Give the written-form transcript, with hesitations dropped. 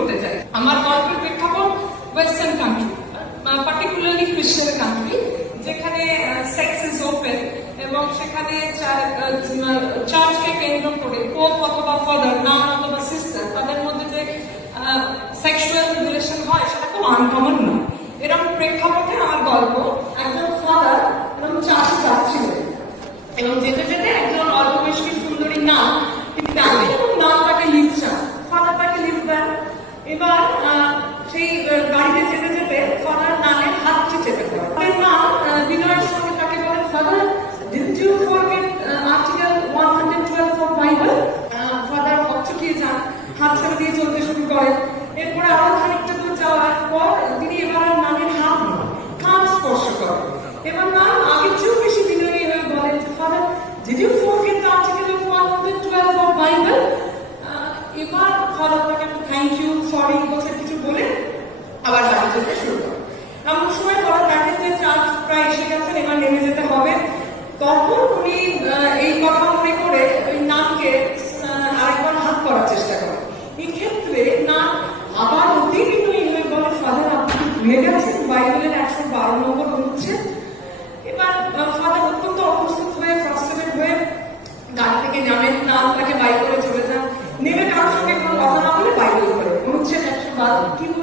করতে চাই। আমার গল্পের প্রেক্ষাপট ওয়েস্টার্ন কান্ট্রি, পার্টিকুলারলি খ্রিস্টান কান্ট্রি, যেখানে সেক্স ইজ ওপেন এবং সেখানে চার্চকে কেন্দ্র করে পোপ অথবা ফাদার, নান অথবা সিস্টার, তাদের মধ্যে যে সেক্সুয়াল রিলেশন হয় সেটা খুব আনকমন না। এরকম প্রেক্ষাপটে আমার গল্প, একজন ফাদার এবং চার্চে যাচ্ছিলেন এবং যেতে যেতে একজন অল্প বয়স্কী সুন্দরী নাম তিনি ডাকেন এবং নাম তাকে লিফট চান, ফাদার তাকে লিফট দেন। এবার সেই গাড়িতে যেতে যেতে ফাদার নামের হাতটি চেপে পড়ে। নাম বিনয়ের সঙ্গে তাকে বলেন, father didn't you forget article 112 of Bible? Father হকচকিয়ে যান, হাত ছেড়ে দিয়ে চলতে শুরু করেন। এরপরে আরো খানিকটা দূর যাওয়ার পর তিনি এবার নামের হাত নন, কাঁধ স্পর্শ করেন। এবার নাম আগের চেয়েও বেশি বিনয়ী হয়ে বলেন, father did you forget the article of 112 of Bible? এবার ফাদার তাকে থ্যাংক ইউ, সরি বলছে কিছু বলে আবার গাড়ি চলতে শুরু করে। এমন সময় ফাদার দেখেন যে চার্চ প্রায় এসে গেছেন, এবার নেমে যেতে হবে। তখন উনি এই কথা মনে করে ওই নামকে আরেকবার হাত করার চেষ্টা করেন। এই ক্ষেত্রে নাম আবার অতি বিনয়ী হয়ে বলে, ফাদার আপনি ভুলে গেছেন বাইবেলের 112 নম্বর অনুচ্ছেদ। এবার ফাদার অত্যন্ত অপ্রস্তুত হয়ে, ফ্রাস্ট্রেটেড হয়ে গাড়ি থেকে নামেন, নাম তাকে বাইক করে চলে যান। নেমে কারোর সঙ্গে কোনো কথা না বলে বাইবেল করে অনুচ্ছেদ 112